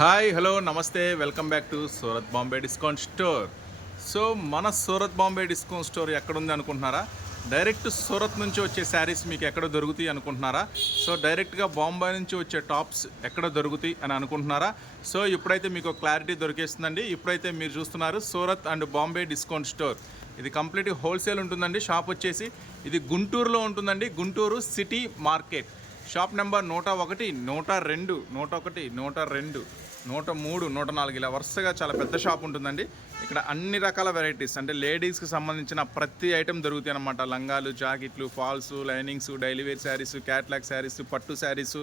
Hi hello నమస్తే welcome back to Surat Bombay discount store. So మన Surat Bombay discount store ఎక్కడుంది అనుకుంటున్నారా? డైరెక్ట్ సూరత్ నుంచి వచ్చే శారీస్ మీకు ఎక్కడ దొరుకుతాయి అనుకుంటున్నారా? సో డైరెక్ట్గా బాంబే నుంచి వచ్చే టాప్స్ ఎక్కడ దొరుకుతాయి అని అనుకుంటున్నారా? సో ఇప్పుడైతే మీకు క్లారిటీ దొరికేస్తుందండి. ఇప్పుడైతే మీరు చూస్తున్నారు Surat and Bombay discount store. ఇది కంప్లీట్ హోల్సేల్ ఉంటుందండి. షాప్ వచ్చేసి ఇది గుంటూరులో ఉంటుందండి. Guntur city market. Shop number 101, 102, 101, 102, 103, 104 ఇలా వరుసగా చాలా పెద్ద షాప్ ఉంటుందండి. ఇక్కడ అన్ని రకాల వెరైటీస్ అంటే లేడీస్కి సంబంధించిన ప్రతి ఐటెం దొరుకుతాయి అన్నమాట. లంగాలు, జాకెట్లు, falls, linings, daily wear saris, catalogue saris, పట్టు శారీస్,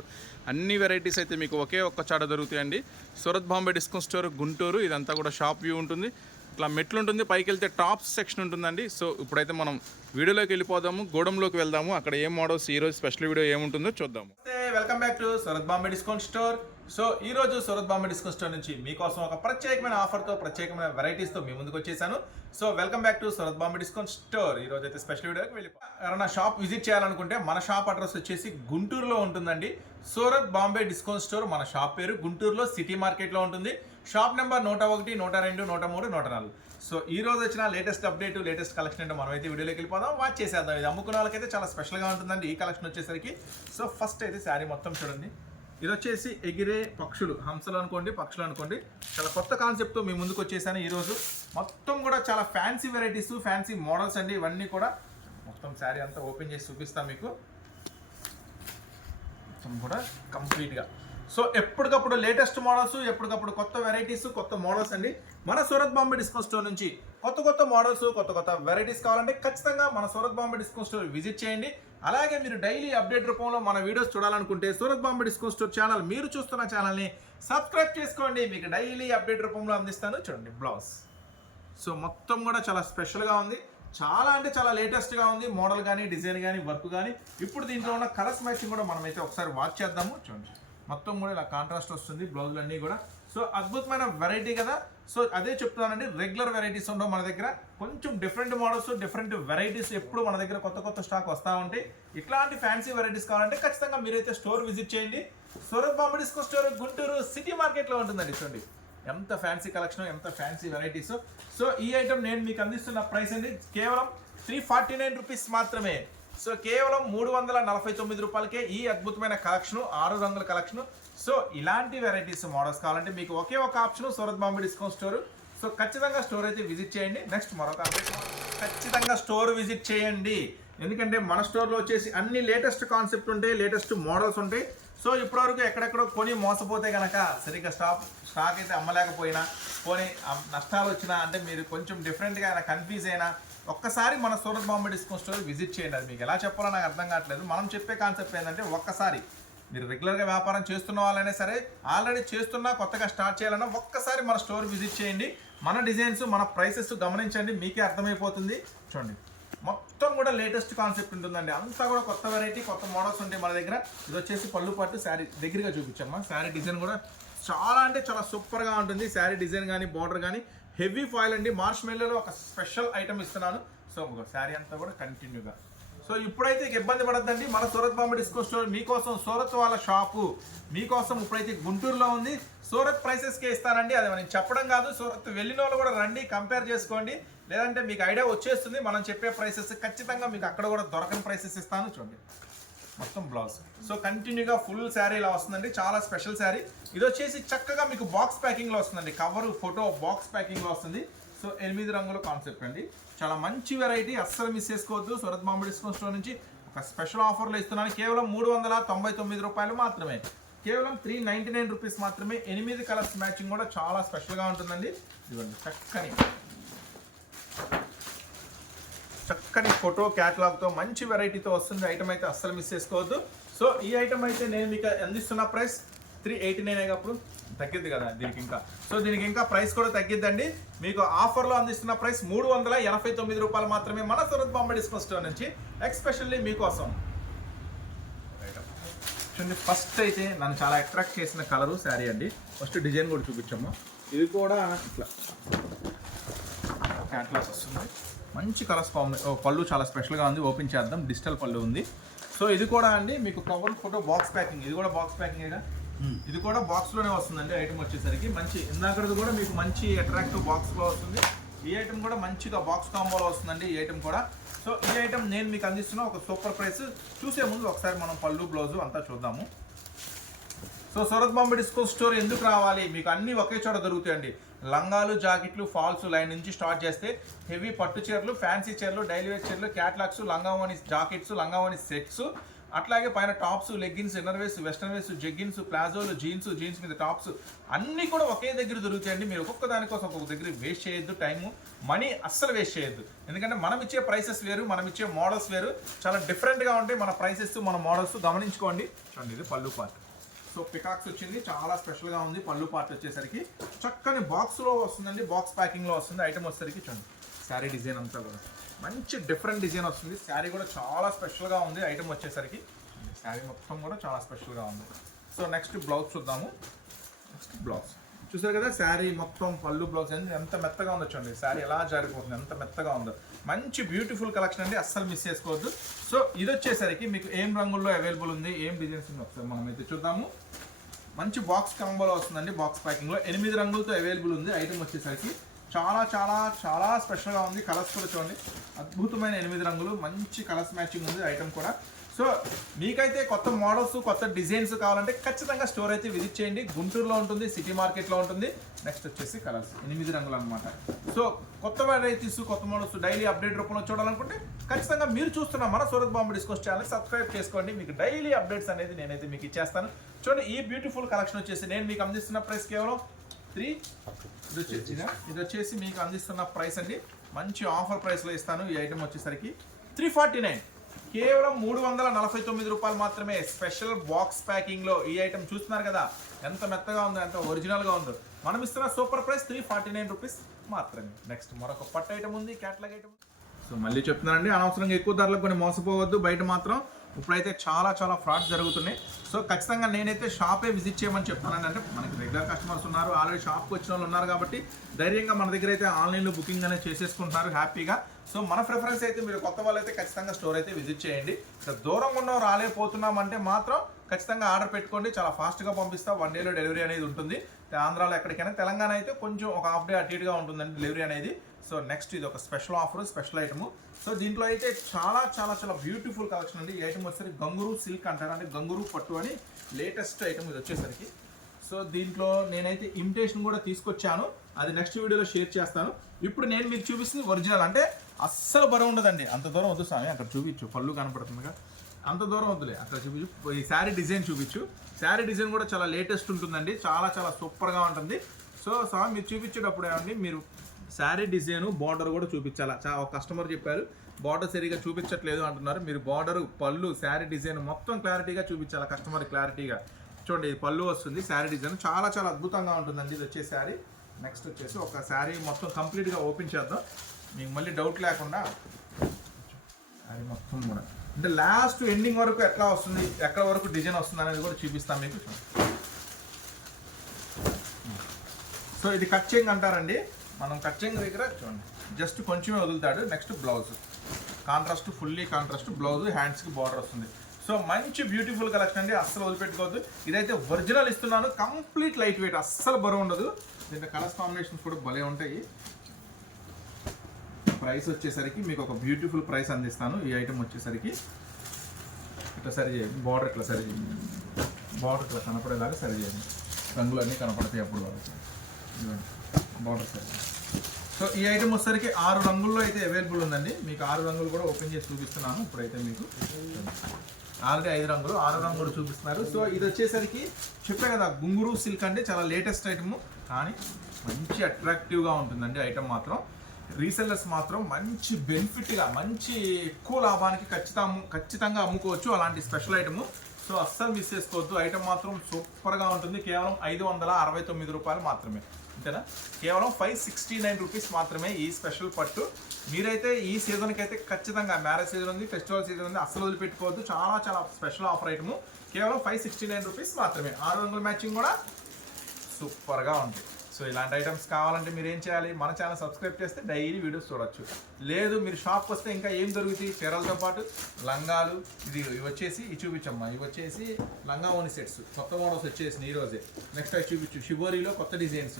అన్ని వెరైటీస్ అయితే మీకు ఒకే ఒక్క చాట దొరుకుతాయండి. Surat Bombay discount store Guntur. ఇదంతా కూడా షాప్ వ్యూ ఉంటుంది. ఇట్లా మెట్లు ఉంటుంది, పైకి వెళ్తే టాప్స్ సెక్షన్ ఉంటుందండి. సో ఇప్పుడైతే మనం వీడియోలోకి వెళ్ళిపోదాము, గోడంలోకి వెళ్దాము. అక్కడ ఏం మోడల్స్ ఈరోజు స్పెషల్ వీడియో ఏముంటుందో చూద్దాము. Welcome back to Surat Bombay discount store. So ఈ రోజు సూరత్ బాంబే డిస్కౌంట్ స్టోర్ నుంచి మీకోసం ఒక ప్రత్యేకమైన ఆఫర్తో, ప్రత్యేకమైన వెరైటీస్తో మీ ముందుకు వచ్చేసాను. So welcome back to Surat Bombay discount store. ఈ రోజు అయితే స్పెషల్ వీడియోకి వెళ్ళిపో. ఎవరైనా షాప్ విజిట్ చేయాలనుకుంటే మన షాప్ అడ్రస్ వచ్చేసి గుంటూరులో ఉంటుందండి. సూరత్ బాంబే డిస్కౌంట్ స్టోర్ మన షాప్ పేరు. గుంటూరులో సిటీ మార్కెట్లో ఉంటుంది. Shop number 101, 102, 103, 104. సో ఈ రోజు వచ్చిన లేటెస్ట్ అప్డేట్, లేటెస్ట్ కలెక్షన్ అంటే మనమైతే వీడియోలోకి వెళ్ళిపోదాం, వాచ్ చేసేద్దాం. ఇది అమ్ముకున్న వాళ్ళకైతే చాలా స్పెషల్గా ఉంటుందండి ఈ కలెక్షన్ వచ్చేసరికి. సో ఫస్ట్ అయితే శారీ మొత్తం చూడండి. ఇది వచ్చేసి ఎగిరే పక్షులు, హంసలు అనుకోండి, పక్షులు అనుకోండి. చాలా కొత్త కాన్సెప్ట్తో మీ ముందుకు వచ్చేసాను ఈరోజు. మొత్తం కూడా చాలా ఫ్యాన్సీ వెరైటీస్, ఫ్యాన్సీ మోడల్స్ అండి. ఇవన్నీ కూడా మొత్తం శారీ అంతా ఓపెన్ చేసి చూపిస్తాను మీకు. మొత్తం కూడా కంప్లీట్గా. సో ఎప్పటికప్పుడు లేటెస్ట్ మోడల్స్, ఎప్పటికప్పుడు కొత్త వెరైటీస్, కొత్త మోడల్స్ అండి. మన సూరత్ బాంబే డిస్కౌంట్ స్టోర్ నుంచి కొత్త మోడల్స్, కొత్త వెరైటీస్ కావాలంటే ఖచ్చితంగా మన Surat Bombay discount store visit చేయండి. అలాగే మీరు డైలీ అప్డేట్ రూపంలో మన వీడియోస్ చూడాలనుకుంటే Surat Bombay discount store channel, మీరు చూస్తున్న ఛానల్ని సబ్స్క్రైబ్ చేసుకోండి. మీకు డైలీ అప్డేట్ రూపంలో అందిస్తాను. చూడండి బ్లౌజ్. సో మొత్తం కూడా చాలా స్పెషల్గా ఉంది. చాలా అంటే చాలా లేటెస్ట్గా ఉంది. మోడల్ కానీ, డిజైన్ కానీ, వర్క్ కానీ. ఇప్పుడు దీంట్లో ఉన్న కలర్స్ మ్యాచింగ్ కూడా మనమైతే ఒకసారి వాచ్ చేద్దాము. చూడండి మొత్తం కూడా ఇలా కాంట్రాస్ట్ వస్తుంది బ్లౌజులు అన్నీ కూడా. సో అద్భుతమైన వెరైటీ కదా. సో అదే చెప్తున్నానండి, రెగ్యులర్ వెరైటీస్ ఉండవు మన దగ్గర. కొంచెం డిఫరెంట్ మోడల్స్, డిఫరెంట్ వెరైటీస్ ఎప్పుడు మన దగ్గర కొత్త స్టాక్ వస్తూ ఉంటాయి. ఇట్లాంటి ఫ్యాన్సీ వెరైటీస్ కావాలంటే ఖచ్చితంగా మీరైతే స్టోర్ విజిట్ చేయండి. Surat Bombay discount store Guntur city మార్కెట్లో ఉంటుందండి. చూడండి ఎంత ఫ్యాన్సీ కలెక్షన్, ఎంత ఫ్యాన్సీ వెరైటీస్. సో ఈ ఐటమ్ నేను మీకు అందిస్తున్న ప్రైస్ అండి కేవలం 349 రూపీస్ మాత్రమే. సో కేవలం 349 రూపాయలకే ఈ అద్భుతమైన కలెక్షన్, 6 రంగుల కలెక్షన్. సో ఇలాంటి వెరైటీస్, మోడల్స్ కావాలంటే మీకు ఒకే ఒక option Surat Bombay discount store. So ఖచ్చితంగా స్టోర్ అయితే విజిట్ చేయండి. నెక్స్ట్ మరొక అప్డేట్, ఖచ్చితంగా స్టోర్ విజిట్ చేయండి. ఎందుకంటే మన స్టోర్లో వచ్చేసి అన్ని లేటెస్ట్ కాన్సెప్ట్ ఉంటాయి, లేటెస్ట్ మోడల్స్ ఉంటాయి. సో ఇప్పటివరకు ఎక్కడెక్కడో కొని మోసపోతే కనుక, సరిగ్గా స్టాక్ అయితే అమ్మలేకపోయినా, కొని నష్టాలు వచ్చినా, అంటే మీరు కొంచెం డిఫరెంట్గా అయినా, కన్ఫ్యూజ్ అయినా, ఒక్కసారి మన Surat Bombay discount store visit చేయండి. అది మీకు ఎలా చెప్పాలో నాకు అర్థం కావట్లేదు. మనం చెప్పే కాన్సెప్ట్ ఏంటంటే, ఒక్కసారి మీరు రెగ్యులర్గా వ్యాపారం చేస్తున్న వాళ్ళైనా సరే, ఆల్రెడీ చేస్తున్నా, కొత్తగా స్టార్ట్ చేయాలన్నా ఒక్కసారి మన స్టోర్ విజిట్ చేయండి. మన డిజైన్స్, మన ప్రైసెస్ గమనించండి, మీకే అర్థమైపోతుంది. చూడండి మొత్తం కూడా లేటెస్ట్ కాన్సెప్ట్ ఉంటుందండి. అంతా కూడా కొత్త వెరైటీ, కొత్త మోడల్స్ ఉంటాయి మన దగ్గర. ఇది వచ్చేసి పళ్ళు పట్టు శారీ. దగ్గరగా చూపించమ్మా. శారీ డిజైన్ కూడా చాలా అంటే చాలా సూపర్గా ఉంటుంది. శారీ డిజైన్ కానీ, బార్డర్ కానీ హెవీ ఫాయిల్ అండి. మార్చ్ మెల్లోలో ఒక స్పెషల్ ఐటమ్ ఇస్తున్నాను. సో శారీ అంతా కూడా కంటిన్యూగా. సో ఇప్పుడైతే ఇబ్బంది పడద్దండి. మన సూరత్ బాంబే డిస్కౌంట్ స్టోర్ మీకోసం, సూరత్ వాళ్ళ షాపు మీకోసం ఇప్పుడైతే గుంటూరులో ఉంది. సూరత్ ప్రైసెస్కే ఇస్తానండి. అది మనం చెప్పడం కాదు. సూరత్ వెళ్ళిన వాళ్ళు కూడా రండి, కంపేర్ చేసుకోండి. లేదంటే మీకు ఐడియా వచ్చేస్తుంది. మనం చెప్పే ప్రైసెస్ ఖచ్చితంగా మీకు అక్కడ కూడా దొరకని ప్రైసెస్ ఇస్తాను. చూడండి మొత్తం బ్లౌజ్. సో కంటిన్యూగా ఫుల్ శారీ ఇలా వస్తుందండి. చాలా స్పెషల్ శారీ. ఇది వచ్చేసి చక్కగా మీకు బాక్స్ ప్యాకింగ్లో వస్తుందండి. కవర్, ఫోటో బాక్స్ ప్యాకింగ్లో వస్తుంది. సో 8 రంగుల కాన్సెప్ట్ అండి. చాలా మంచి వెరైటీ, అస్సలు మిస్ చేసుకోవద్దు. సూరత్ బాంబే డిస్కౌంట్ స్టోర్ నుంచి ఒక స్పెషల్ ఆఫర్లో ఇస్తున్నాను. కేవలం 399 రూపాయలు మాత్రమే. కేవలం 399 రూపీస్ మాత్రమే. 8 కలర్స్ మ్యాచింగ్ కూడా చాలా స్పెషల్గా ఉంటుందండి. ఇవ్వండి చక్కని ఫోటో క్యాటలాగ్తో మంచి వెరైటీతో వస్తుంది. ఐటమ్ అయితే అస్సలు మిస్ చేసుకోవద్దు. సో ఈ ఐటమ్ అయితే నేను మీకు అందిస్తున్న ప్రైస్ 389 అప్పుడు తగ్గిద్ది కదా దీనికి ఇంకా. సో దీనికి ఇంకా ప్రైస్ కూడా తగ్గిద్దండి. మీకు ఆఫర్లో అందిస్తున్న ప్రైస్ 389 రూపాయలు మాత్రమే మన సూరత్ బాంబే డిస్కౌంట్ స్టోర్ నుంచి, ఎక్స్పెషల్లీ మీకోసం. చూడండి ఫస్ట్ అయితే నన్ను చాలా అట్రాక్ట్ చేసిన కలరు శారీ అండి. ఫస్ట్ డిజైన్ కూడా చూపించాము. ఇది కూడా ఇట్లా క్యాట్లాస్ వస్తుంది. మంచి కలర్స్ పళ్ళు చాలా స్పెషల్గా ఉంది. ఓపెన్ చేద్దాం. డిజిటల్ పళ్ళు ఉంది. సో ఇది కూడా అండి మీకు కవర్, ఫోటో, బాక్స్ ప్యాకింగ్. ఇది కూడా బాక్స్ ప్యాకింగ్. ఇది కూడా బాక్స్ లోనే వస్తుందండి ఐటమ్ వచ్చేసరికి. మంచి ఇందాకది కూడా మీకు మంచి అట్రాక్టివ్ బాక్స్ లో వస్తుంది. ఈ ఐటమ్ కూడా మంచిగా బాక్స్ కాంబోలో వస్తుందండి ఈ ఐటమ్ కూడా. సో ఈ ఐటమ్ నేను మీకు అందిస్తున్న ఒక సూపర్ ప్రైస్. చూసే ముందు ఒకసారి మనం పళ్ళు బ్లౌజు అంతా చూద్దాము. So Surat Bombay disco store ఎందుకు రావాలి? మీకు అన్ని ఒకే చోట దొరుకుతాయండి. లంగాలు, జాకెట్లు, ఫాల్స్ లైన్ నుంచి స్టార్ట్ చేస్తే హెవీ పట్టు చీరలు, ఫ్యాన్సీ చీరలు, డైలీ వేర్ చీరలు, క్యాట్లాగ్స్, లంగావాణి జాకెట్స్, లంగావాణి సెట్స్, అట్లాగే పైన టాప్స్, లెగ్గిన్స్, ఇన్నర్ వేస్, వెస్టర్న్ వేస్, జెగ్గిన్స్, ప్లాజోలు, జీన్స్ మీద టాప్స్ అన్నీ కూడా ఒకే దగ్గర దొరుకుతాయండి. మీరు ఒక్కొక్క దానికోసం ఒక్కొక్క దగ్గర వేస్ట్ చేయొద్దు, టైము మనీ అస్సలు వేస్ట్ చేయొద్దు. ఎందుకంటే మనం ఇచ్చే ప్రైసెస్ వేరు, మనం ఇచ్చే మోడల్స్ వేరు, చాలా డిఫరెంట్గా ఉంటాయి మన ప్రైసెస్, మన మోడల్స్ గమనించుకోండి. చూడండి ఇది పళ్ళు పార్ట్. సో పికాక్స్ వచ్చింది, చాలా స్పెషల్గా ఉంది. పళ్ళు పార్ట్ వచ్చేసరికి చక్కని బాక్స్లో వస్తుందండి, బాక్స్ ప్యాకింగ్లో వస్తుంది. ఐటమ్ వచ్చేసరికి చూడండి శారీ డిజైన్ అంతా కూడా మంచి డిఫరెంట్ డిజైన్ వస్తుంది. శారీ కూడా చాలా స్పెషల్గా ఉంది. ఐటమ్ వచ్చేసరికి శారీ మొత్తం కూడా చాలా స్పెషల్గా ఉంది. సో నెక్స్ట్ బ్లౌజ్ చూద్దాము. నెక్స్ట్ బ్లౌజ్ చూసారు కదా, శారీ మొత్తం పళ్ళు బ్లౌజ్ ఎంత మెత్తగా ఉందో చూడండి. శారీ ఎలా జారిపోతుంది, ఎంత మెత్తగా ఉందో. మంచి బ్యూటిఫుల్ కలెక్షన్ అండి, అస్సలు మిస్ చేసుకోవద్దు. సో ఇది వచ్చేసరికి మీకు ఏం రంగుల్లో అవైలబుల్ ఉంది, ఏం డిజైన్స్ ఉంది ఒకసారి మనం అయితే చూద్దాము. మంచి బాక్స్ కాంబోలో వస్తుందండి, బాక్స్ ప్యాకింగ్లో 8 రంగులతో అవైలబుల్ ఉంది. ఐటమ్ వచ్చేసరికి చాలా చాలా చాలా స్పెషల్గా ఉంది. కలర్స్ కూడా చూడండి, అద్భుతమైన 8 రంగులు, మంచి కలర్స్ మ్యాచింగ్ ఉంది ఐటమ్ కూడా. సో మీకైతే కొత్త మోడల్స్, కొత్త డిజైన్స్ కావాలంటే ఖచ్చితంగా స్టోర్ అయితే విజిట్ చేయండి. గుంటూరులో ఉంటుంది, సిటీ మార్కెట్లో ఉంటుంది. నెక్స్ట్ వచ్చేసి కలర్స్ 8 రంగులు అనమాట. సో కొత్త వెరైటీస్, కొత్త మోడల్స్ డైలీ అప్డేట్ రూపంలో చూడాలనుకుంటే ఖచ్చితంగా మీరు చూస్తున్న మన Surat Bombay disco channel subscribe చేసుకోండి. మీకు డైలీ అప్డేట్స్ అనేది నేనైతే మీకు ఇచ్చేస్తాను. చూడండి ఈ బ్యూటిఫుల్ కలెక్షన్ వచ్చేసి నేను మీకు అందిస్తున్న ప్రైస్ కేవలం ఇది వచ్చేసి మీకు అందిస్తున్న ప్రైస్ అండి. మంచి ఆఫర్ ప్రైస్లో ఇస్తాను. ఈ ఐటమ్ వచ్చేసరికి 349, కేవలం 349 రూపాయలు మాత్రమే. స్పెషల్ బాక్స్ ప్యాకింగ్లో ఈ ఐటమ్ చూస్తున్నారు కదా, ఎంత మెత్తగా ఉందో, ఎంత ఒరిజినల్గా ఉందో. మనం ఇస్తున్న సూపర్ ప్రైస్ 349 రూపీస్ మాత్రమే. నెక్స్ట్ మరొక పట్టు ఐటమ్ ఉంది, క్యాట్లాగ్ ఐటమ్. సో మళ్ళీ చెప్తున్నానండి, అనవసరంగా ఎక్కువ ధరలకు కొన్ని మోసపోవద్దు. బయట మాత్రం ఇప్పుడైతే చాలా చాలా ఫ్రాడ్స్ జరుగుతున్నాయి. సో ఖచ్చితంగా నేనైతే షాపే విజిట్ చేయమని చెప్తానండి. అంటే మనకి రెగ్యులర్ కస్టమర్స్ ఉన్నారు, ఆల్రెడీ షాప్కి వచ్చిన వాళ్ళు ఉన్నారు కాబట్టి ధైర్యంగా మన దగ్గర అయితే ఆన్లైన్లో బుకింగ్ అనేది చేసేసుకుంటున్నారు హ్యాపీగా. సో మన ప్రిఫరెన్స్ అయితే మీరు కొత్త వాళ్ళు అయితే ఖచ్చితంగా స్టోర్ అయితే విజిట్ చేయండి. దూరంగా ఉన్న రాలేకపోతున్నామంటే మాత్రం ఖచ్చితంగా ఆర్డర్ పెట్టుకోండి, చాలా ఫాస్ట్గా పంపిస్తాం. 1 డేలో డెలివరీ అనేది ఉంటుంది. ఆంధ్రాలో ఎక్కడికైనా, తెలంగాణ అయితే కొంచెం ఒక హాఫ్ డే అటు ఇటుగా ఉంటుందండి డెలివరీ అనేది. సో నెక్స్ట్ ఇది ఒక special offer, special item. So దీంట్లో అయితే చాలా చాలా చాలా బ్యూటిఫుల్ కలెక్షన్ అండి. ఈ ఐటమ్ వచ్చేసరికి గంగూరు సిల్క్ అంటారు, అంటే గంగూరు పట్టు అని లేటెస్ట్ ఐటమ్ ఇది వచ్చేసరికి. సో దీంట్లో నేనైతే ఇమిటేషన్ కూడా తీసుకొచ్చాను, అది నెక్స్ట్ వీడియోలో షేర్ చేస్తాను. ఇప్పుడు నేను మీకు చూపిస్తుంది ఒరిజినల్, అంటే అస్సలు బరువు ఉండదండి. అంత దూరం వద్దు స్వామి, అక్కడ చూపించు, పళ్ళు కనపడుతుందిగా, అంత దూరం వద్దులే, అక్కడ చూపించు. ఈ శారీ డిజైన్ చూపించు. శారీ డిజైన్ కూడా చాలా లేటెస్ట్ ఉంటుందండి, చాలా చాలా సూపర్గా ఉంటుంది. సో స్వామి మీరు చూపించేటప్పుడు ఏమండి, మీరు శారీ డిజైన్ బార్డర్ కూడా చూపించాలా. ఒక కస్టమర్ చెప్పారు బార్డర్ సరిగా చూపించట్లేదు అంటున్నారు. మీరు బార్డర్, పళ్ళు, శారీ డిజైన్ మొత్తం క్లారిటీగా చూపించాలా కస్టమర్ క్లారిటీగా. చూడండి ఇది పళ్ళు వస్తుంది, శారీ డిజైన్ చాలా చాలా అద్భుతంగా ఉంటుందండి. ఇది వచ్చే శారీ. నెక్స్ట్ వచ్చేసి ఒక శారీ మొత్తం కంప్లీట్గా ఓపెన్ చేద్దాం, మీకు మళ్ళీ డౌట్ లేకుండా. శారీ మొత్తం కూడా అంటే లాస్ట్ ఎండింగ్ వరకు ఎట్లా వస్తుంది, ఎక్కడ వరకు డిజైన్ వస్తుంది అనేది కూడా చూపిస్తాం మీకు. సో ఇది కట్చింగ్ అంటారండి. మనం కట్చింగ్ దగ్గర చూడండి జస్ట్ కొంచెమే వదులుతాడు. Next blouse contrast, fully contrast blouse, హ్యాండ్స్కి బార్డర్ వస్తుంది. సో మంచి బ్యూటిఫుల్ కలెక్షన్ అండి, అస్సలు వదిలిపెట్టుకోవద్దు. ఇదైతే ఒరిజినల్ ఇస్తున్నాను, కంప్లీట్ లైట్ వెయిట్, అస్సలు బరువు ఉండదు. దీంట్లో కలర్స్ కాంబినేషన్స్ కూడా భలే ఉంటాయి. ప్రైస్ వచ్చేసరికి మీకు ఒక బ్యూటిఫుల్ ప్రైస్ అందిస్తాను. ఈ ఐటమ్ వచ్చేసరికి ఇట్లా సరి చేయండి, బార్డర్ ఇట్లా సరి చేయండి, బార్డర్ ఇట్లా కనపడేలాగా సరి చేయండి, రంగులు అన్నీ కనపడతాయి అప్పుడు వరకు. బార్డర్ సరి. సో ఈ ఐటమ్ వచ్చేసరికి 6 రంగుల్లో అయితే అవైలబుల్ ఉందండి. మీకు 6 రంగులు కూడా ఓపెన్ చేసి చూపిస్తున్నాను. ఇప్పుడైతే మీకు ఆల్రెడీ 5 రంగులు, 6 రంగులు చూపిస్తున్నారు. సో ఇది వచ్చేసరికి చెప్పే కదా గుంగురు సిల్క్ అంటే చాలా లేటెస్ట్ ఐటమ్, కానీ మంచి అట్రాక్టివ్గా ఉంటుందండి ఐటమ్ మాత్రం. రీసెల్లర్స్ మాత్రం మంచి బెనిఫిట్గా, మంచి ఎక్కువ లాభానికి ఖచ్చితంగా అమ్ముకోవచ్చు అలాంటి స్పెషల్ ఐటమ్. సో అస్సలు మిస్ చేసుకోవద్దు. ఐటమ్ మాత్రం సూపర్గా ఉంటుంది. కేవలం 569 రూపాయలు మాత్రమే, అంతేనా? కేవలం 569 రూపీస్ మాత్రమే ఈ స్పెషల్ పట్టు. మీరైతే ఈ సీజన్కి అయితే ఖచ్చితంగా, మ్యారేజ్ సీజన్ ఉంది, ఫెస్టివల్ సీజన్ ఉంది, అస్సలు వదిలిపెట్టుకోవద్దు. చాలా చాలా స్పెషల్ ఆఫర్ ఐటమ్, కేవలం 569 రూపీస్ మాత్రమే. 6 రంగుల మ్యాచింగ్ కూడా సూపర్గా ఉంటుంది. సో ఇలాంటి ఐటమ్స్ కావాలంటే మీరు ఏం చేయాలి, మన ఛానల్ సబ్స్క్రైబ్ చేస్తే డైలీ వీడియోస్ చూడొచ్చు. లేదు మీరు షాప్కి వస్తే ఇంకా ఏం దొరుకుతాయి, చీరలతో పాటు లంగాలు, ఇవి వచ్చేసి ఇవి చూపించమ్మా, ఇవి వచ్చేసి లంగా ఓని సెట్స్ కొత్త మోడల్స్ వచ్చేసినాయి ఈరోజే. నెక్స్ట్ అవి చూపించు, షిబోరీలో కొత్త డిజైన్స్,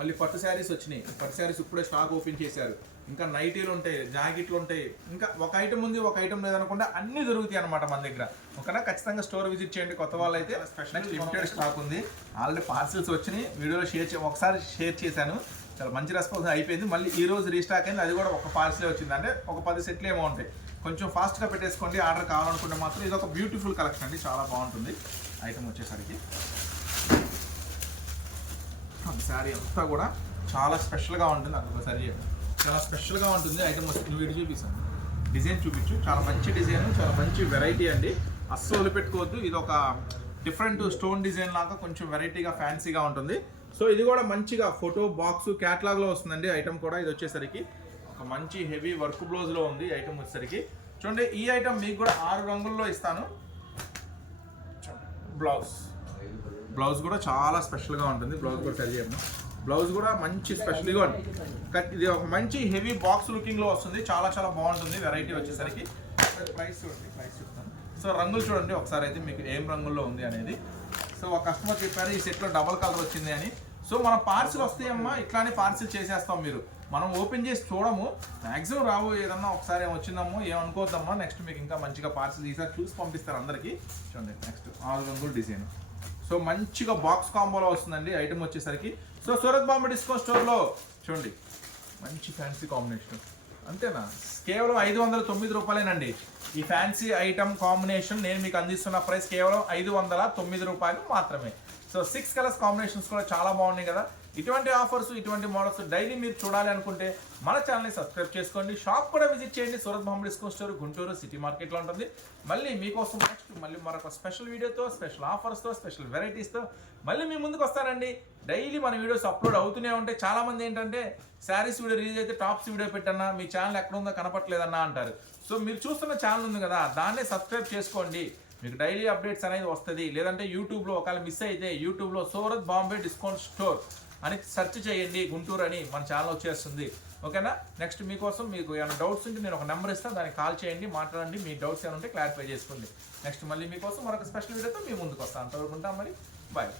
మళ్ళీ పట్టు శారీస్ వచ్చినాయి, పట్టు శారీస్ ఇప్పుడే స్టాక్ ఓపెన్ చేశారు. ఇంకా నైటీలు ఉంటాయి, జాకెట్లు ఉంటాయి, ఇంకా ఒక ఐటమ్ ఉంది ఒక ఐటమ్ లేదనకుండా అన్నీ దొరుకుతాయి అనమాట మన దగ్గర. ఓకేనా, ఖచ్చితంగా స్టోర్ విజిట్ చేయండి. కొత్త వాళ్ళు అయితే స్పెషల్ లిమిటెడ్ స్టాక్ ఉంది, ఆల్రెడీ పార్సిల్స్ వచ్చినాయి, వీడియోలో ఒకసారి షేర్ చేశాను, చాలా మంచి రెస్పాన్స్ అయిపోయింది. మళ్ళీ ఈ రోజు రీస్టాక్ అయింది, అది కూడా ఒక పార్సిలే వచ్చింది, అంటే ఒక 10 సెట్లు ఏమో ఉంటాయి. కొంచెం ఫాస్ట్గా పెట్టేసుకోండి, ఆర్డర్ కావాలనుకుంటే మాత్రం. ఇది ఒక బ్యూటిఫుల్ కలెక్షన్ అండి, చాలా బాగుంటుంది ఐటమ్ వచ్చేసరికి. శారీ అంతా కూడా చాలా స్పెషల్గా ఉంటుంది, అందుకోసారి చాలా స్పెషల్గా ఉంటుంది ఐటమ్. నువ్వు వీడియో చూపిస్తాను, డిజైన్ చూపించు, చాలా మంచి డిజైన్, చాలా మంచి వెరైటీ అండి, అస్సలు వదిలిపెట్టుకోవద్దు. ఇది ఒక డిఫరెంట్ స్టోన్ డిజైన్ లాగా కొంచెం వెరైటీగా ఫ్యాన్సీగా ఉంటుంది. సో ఇది కూడా మంచిగా ఫోటో బాక్స్ క్యాటలాగ్లో వస్తుందండి ఐటమ్ కూడా. ఇది వచ్చేసరికి ఒక మంచి హెవీ వర్క్ బ్లౌజ్లో ఉంది ఐటమ్ వచ్చేసరికి. చూడండి ఈ ఐటమ్ మీకు కూడా 6 రంగుల్లో ఇస్తాను. బ్లౌజ్ కూడా చాలా స్పెషల్గా ఉంటుంది, బ్లౌజ్ కూడా సరి చేయము, బ్లౌజ్ కూడా మంచి స్పెషల్గా ఉంటుంది. ఇది ఒక మంచి హెవీ బాక్స్ లుకింగ్లో వస్తుంది, చాలా చాలా బాగుంటుంది వెరైటీ వచ్చేసరికి. ప్రైస్ చూడండి, ప్రైస్ చెప్తాను. సో రంగులు చూడండి ఒకసారి అయితే మీకు ఏం రంగుల్లో ఉంది అనేది. సో ఒక కస్టమర్ చెప్పారు ఈ సెట్లో డబల్ కలర్ వచ్చింది అని. సో మనం పార్సిల్ వస్తాయమ్మా, ఇట్లానే పార్సిల్ చేసేస్తాం, మీరు మనం ఓపెన్ చేసి చూడము, మ్యాక్సిమం రావు, ఏదన్నా ఒకసారి వచ్చిందమ్మో ఏమనుకోవద్దమ్మా. నెక్స్ట్ మీకు ఇంకా మంచిగా పార్సిల్ ఈసారి చూసి పంపిస్తారు అందరికీ. చూడండి నెక్స్ట్ 6 రంగుల డిజైన్. సో మంచిగా బాక్స్ కాంబోలో వస్తుందండి ఐటమ్ వచ్చేసరికి. సో సూరత్ బాంబే డిస్కౌంట్ స్టోర్లో చూడండి మంచి ఫ్యాన్సీ కాంబినేషన్, అంతేనా, కేవలం 509 రూపాయలేనండి ఈ ఫ్యాన్సీ ఐటమ్ కాంబినేషన్. నేను మీకు అందిస్తున్న ప్రైస్ కేవలం 509 రూపాయలు మాత్రమే. సో 6 కలర్స్ కాంబినేషన్స్ కూడా చాలా బాగున్నాయి కదా. ఇటువంటి ఆఫర్స్, ఇటువంటి మోడల్స్ డైలీ మీరు చూడాలి అనుకుంటే మన ఛానల్ని సబ్స్క్రైబ్ చేసుకోండి. షాప్ కూడా విజిట్ చేయండి, Surat Bombay discount store, Guntur city మార్కెట్లో ఉంటుంది. మళ్ళీ మీకోసం నెక్స్ట్ మళ్ళీ మరొక స్పెషల్ వీడియోతో, స్పెషల్ ఆఫర్స్తో, స్పెషల్ వెరైటీస్తో మళ్ళీ మీ ముందుకు వస్తానండి. డైలీ మన వీడియోస్ అప్లోడ్ అవుతూనే ఉంటాయి. చాలామంది ఏంటంటే శారీస్ వీడియో రిలీజ్ అయితే టాప్స్ వీడియో పెట్టన్నా, మీ ఛానల్ ఎక్కడ ఉందో కనపట్లేదన్నా అంటారు. సో మీరు చూస్తున్న ఛానల్ ఉంది కదా, దాన్నే సబ్స్క్రైబ్ చేసుకోండి, మీకు డైలీ అప్డేట్స్ అనేది వస్తుంది. లేదంటే యూట్యూబ్లో ఒకవేళ మిస్ అయితే యూట్యూబ్లో సూరత్ బాంబే డిస్కౌంట్ స్టోర్ అని సెర్చ్ చేయండి, గుంటూరు అని మన ఛానల్ వచ్చేస్తుంది. ఓకేనా, నెక్స్ట్ మీకోసం మీకు ఏమైనా డౌట్స్ ఉంటే నేను ఒక నెంబర్ ఇస్తాను, దానికి కాల్ చేయండి, మాట్లాడండి, మీ డౌట్స్ ఏమైనా ఉంటే క్లారిఫై చేసుకోండి. నెక్స్ట్ మళ్ళీ మీకోసం మరొక స్పెషల్ వీడియోతో మీ ముందుకు వస్తాను. అంతవరకు ఉంటాం మరి, బాయ్.